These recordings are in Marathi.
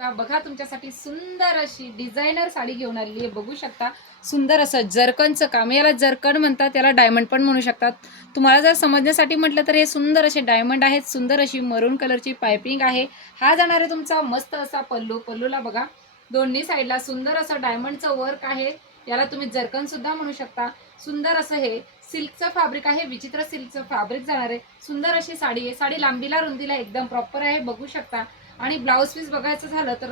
बघा तुमच्यासाठी सुंदर अशी डिझायनर साडी घेऊन आलेली आहे. बघू शकता सुंदर असं जरकनचं काम, याला जरकन म्हणतात, त्याला डायमंड पण म्हणू शकतात. तुम्हाला जर समजण्यासाठी म्हटलं तर हे सुंदर असे डायमंड आहेत. सुंदर अशी मरून कलरची पायपिंग आहे. हा जाणार आहे तुमचा मस्त असा पल्लू. पल्लूला बघा दोन्ही साईडला सुंदर असं डायमंडचं वर्क आहे. याला तुम्ही जरकन सुद्धा म्हणू शकता. सुंदर असं हे सिल्कचं फॅब्रिक आहे. विचित्र सिल्कचं फॅब्रिक जाणार आहे. सुंदर अशी साडी आहे. साडी लांबीला रुंदीला एकदम प्रॉपर आहे. बघू शकता. आणि ब्लाऊज पीस बघायचं झालं तर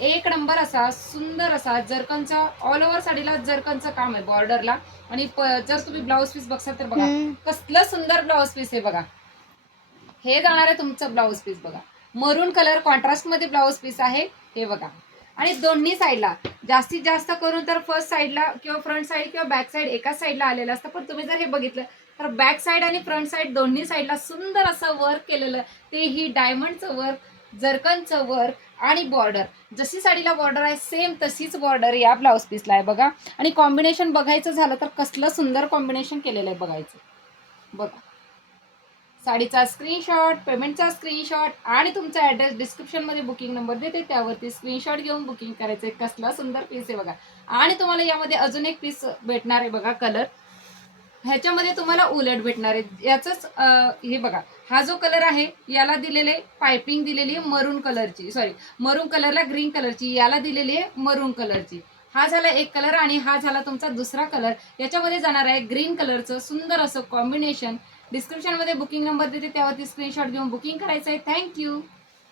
एक नंबर असा सुंदर असा जरकनचा ऑल ओव्हर साडीला जरकनचं काम आहे बॉर्डरला. आणि जर तुम्ही ब्लाऊज पीस बघसाल तर बघा कसलं सुंदर ब्लाऊज पीस आहे. बघा हे जाणार आहे तुमचं ब्लाऊज पीस. बघा मरून कलर कॉन्ट्रास्ट मध्ये ब्लाऊज पीस आहे हे बघा. आणि दोन्ही साईडला जास्तीत जास्त करून तर फर्स्ट साईडला किंवा फ्रंट साईड किंवा बॅक साईड एकाच साईडला आलेलं असतं. पण तुम्ही जर हे बघितलं तर बॅक साईड आणि फ्रंट साईड दोन्ही साईडला सुंदर असं वर्क केलेलं, तेही डायमंडचं वर्क, जरकनचं वर्क आणि बॉर्डर. जशी साडीला बॉर्डर आहे सेम तशीच बॉर्डर या ब्लाऊज पीसला आहे बघा. आणि कॉम्बिनेशन बघायचं झालं तर कसलं सुंदर कॉम्बिनेशन केलेलं आहे बघायचं. बघा साडीचा स्क्रीनशॉट, पेमेंटचा स्क्रीनशॉट आणि तुमचा ॲड्रेस डिस्क्रिप्शनमध्ये बुकिंग नंबर देते, त्यावरती स्क्रीनशॉट घेऊन बुकिंग करायचं आहे. कसला सुंदर पीस आहे बघा. आणि तुम्हाला यामध्ये अजून एक पीस भेटणार आहे बघा कलर. ह्याच्यामध्ये तुम्हाला उलट भेटणार आहे याचंच. हे बघा हा जो कलर आहे याला दिलेले पायपिंग दिलेली आहे मरून कलरची, सॉरी मरून कलरला ग्रीन कलरची, याला दिलेली आहे मरून कलरची. हा झाला एक कलर आणि हा झाला तुमचा दुसरा कलर. याच्यामध्ये जाणार आहे ग्रीन कलरचं सुंदर असं कॉम्बिनेशन. डिस्क्रिप्शनमध्ये बुकिंग नंबर देते, त्यावरती स्क्रीनशॉट घेऊन बुकिंग करायचं आहे. थँक्यू.